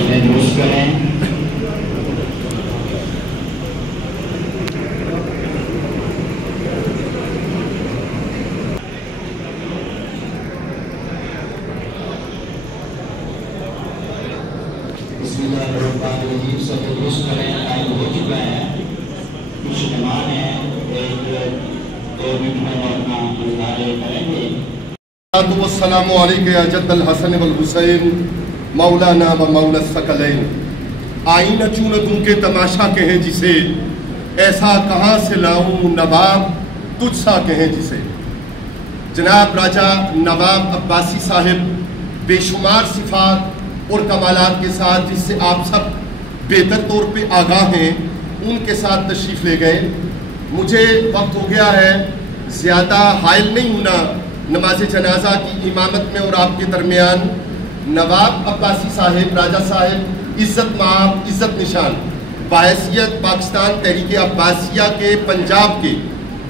سفید درست کریں. بسم اللہ الرحمن الرحیم. سفید درست کریں. ٹائم ہو چکا ہے. کچھ مہمان ہیں، ایک دو منٹ میں اپنا اظہار کریں گے. والسلام علیکم یا جد الحسن والحسین مولانا و مولا الثقلین. آئینہ چون تم کے تماشا کہیں جسے، ایسا کہاں سے لاؤں نواب تجھ سا کہیں جسے. جناب راجہ نواب عباسی صاحب بے شمار صفات اور کمالات کے ساتھ، جس سے آپ سب بہتر طور پہ آگاہ ہیں، ان کے ساتھ تشریف لے گئے. مجھے وقت ہو گیا ہے، زیادہ حائل نہیں ہونا نماز جنازہ کی امامت میں، اور آپ کے درمیان نواب عباسی صاحب، راجہ صاحب، عزت مآب، عزت نشان، بحیثیت پاکستان تحریک عباسیہ کے پنجاب کے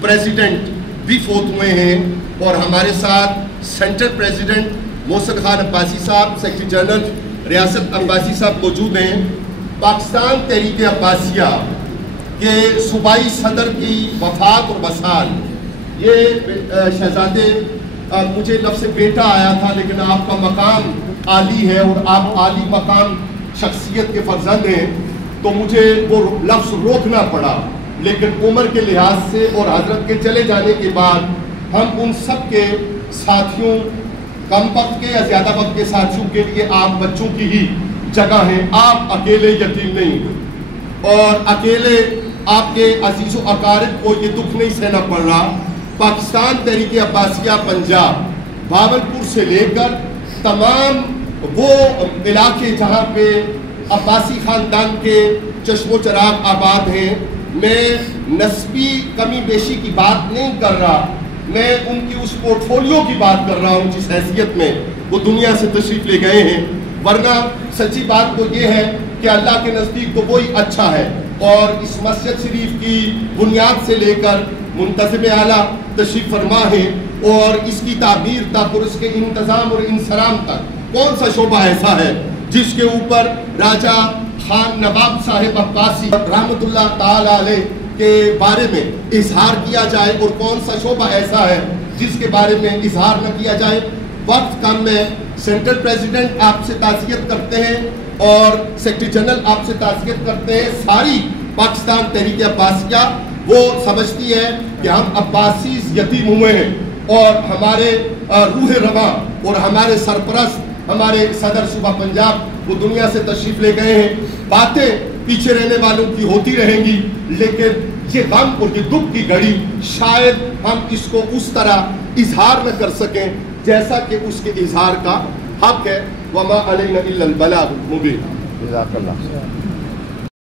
پریزیڈنٹ بھی فوت ہوئے ہیں. اور ہمارے ساتھ سینٹر پریزیڈنٹ محسن خان عباسی صاحب، سیکرٹری جنرل ریاست عباسی صاحب موجود ہیں. پاکستان تحریک عباسیہ کے صوبائی صدر کی وفات اور وصال، یہ شہزادے مجھے لفظ بیٹا آیا تھا، لیکن آپ کا مقام عالی ہے اور آپ عالی مقام شخصیت کے فرزند ہیں، تو مجھے وہ لفظ روکنا پڑا. لیکن عمر کے لحاظ سے اور حضرت کے چلے جانے کے بعد ہم ان سب کے ساتھیوں، کم وقت کے یا زیادہ وقت کے ساتھیوں کے لیے آپ بچوں کی ہی جگہ ہیں. آپ اکیلے یتیم نہیں، اور اکیلے آپ کے عزیز و اقارب کو یہ دکھ نہیں سہنا پڑ رہا. پاکستان تحریک عباسیہ پنجاب، بھاولپور سے لے کر تمام وہ علاقے جہاں پہ عباسی خاندان کے چشم و چراغ آباد ہیں، میں نسبی کمی بیشی کی بات نہیں کر رہا، میں ان کی اس پورٹ فولیو کی بات کر رہا ہوں جس حیثیت میں وہ دنیا سے تشریف لے گئے ہیں. ورنہ سچی بات تو یہ ہے کہ اللہ کے نزدیک تو وہی اچھا ہے. اور اس مسجد شریف کی بنیاد سے لے کر منتظم اعلیٰ تشریف فرما ہے، اور اس کی تعبیر تک اور اس کے انتظام اور انسرام تک کون سا شعبہ ایسا ہے جس کے اوپر راجہ خان نواب صاحب عباسی رحمۃ اللہ تعالی علیہ کے بارے میں اظہار کیا جائے، اور کون سا شعبہ ایسا ہے جس کے بارے میں اظہار نہ کیا جائے. وقت کم میں سینٹرل پریزیڈنٹ آپ سے تعزیت کرتے ہیں اور سیکرٹری جنرل آپ سے تعزیت کرتے ہیں. ساری پاکستان تحریک عباسیہ وہ سمجھتی ہے کہ ہم عباسیز یتیم ہوئے ہیں، اور ہمارے روح رواں اور ہمارے سرپرست، ہمارے صدر صوبہ پنجاب وہ دنیا سے تشریف لے گئے ہیں. باتیں پیچھے رہنے والوں کی ہوتی رہیں گی، لیکن یہ غم اور یہ دکھ کی گھڑی شاید ہم اس کو اس طرح اظہار نہ کر سکیں جیسا کہ اس کے اظہار کا حق ہے. وما علینا الا البلاغ المبین. جزاک اللہ.